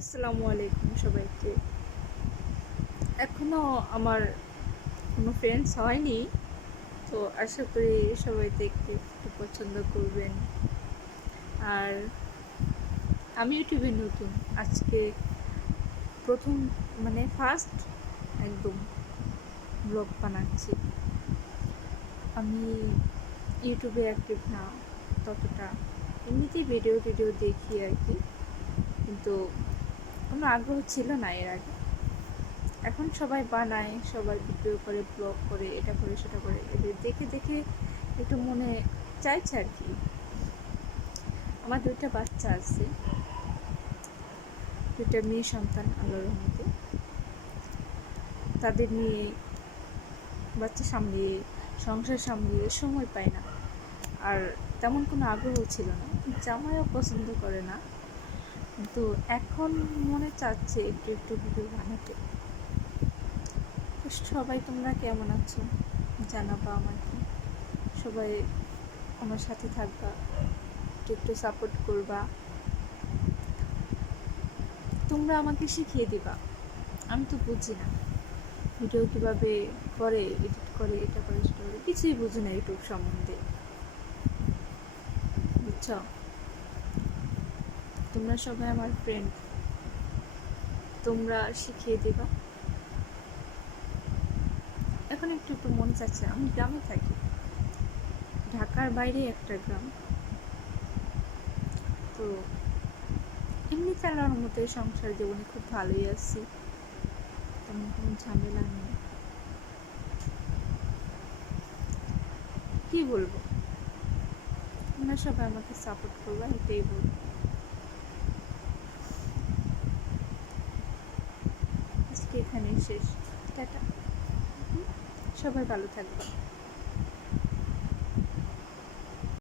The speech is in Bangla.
আসসালামু আলাইকুম সবাইকে। এখনও আমার কোনো ফ্রেন্ডস হয়নি, তো আশা করি সবাই দেখতে একটু পছন্দ করবেন। আর আমি ইউটিউবে নতুন, আজকে প্রথম ফার্স্ট একদম ব্লগ বানাচ্ছি। আমি ইউটিউবে অ্যাক্টিভ না ততটা, এমনিতেই ভিডিও দেখি আর কি, কিন্তু কোনো আগ্রহ ছিল না এর আগে। এখন সবাই বানায়, সবাই ভিডিও করে, ব্লগ করে, এটা করে সেটা করে, এদের দেখে দেখে একটু মনে চাইছে আর কি। আমার দুইটা বাচ্চা আছে, দুইটা মেয়ে সন্তান আল্লাহর রহমতে। তাদের নিয়ে বাচ্চা সামলিয়ে, সংসার সামলিয়ে সময় পাই না। আর তেমন কোনো আগ্রহ ছিল না, জামাইও পছন্দ করে না, কিন্তু এখন মনে চাচ্ছে একটু একটু ভিডিও বানাতে। সবাই তোমরা কেমন আছো জানাবা আমাকে, সবাই আমার সাথে থাকবা, একটু সাপোর্ট করবা। তোমরা আমাকে শিখিয়ে দিবা, আমি তো বুঝি না ভিডিও কীভাবে করে, এডিট করে, এটা করে সেটা করে, কিছুই বুঝি না ইউটিউব সম্বন্ধে, বুঝছ? তোমরা সবাই আমার ফ্রেন্ড, তোমরা শিখিয়ে দিবা। এখন একটু একটু মন চাচ্ছে, আমি গ্রামে থাকি, ঢাকার বাইরে একটা গ্রাম, তো এমনি চালানোর মতো সংসার জীবনে খুব ভালোই আছি, তেমন কোনো ঝামেলা নেই। কী বলবো, তোমরা সবাই আমাকে সাপোর্ট করবা, এটাই বলবো। আজকে এখানেই শেষ, টাটা। সবাই ভালো থাকবা।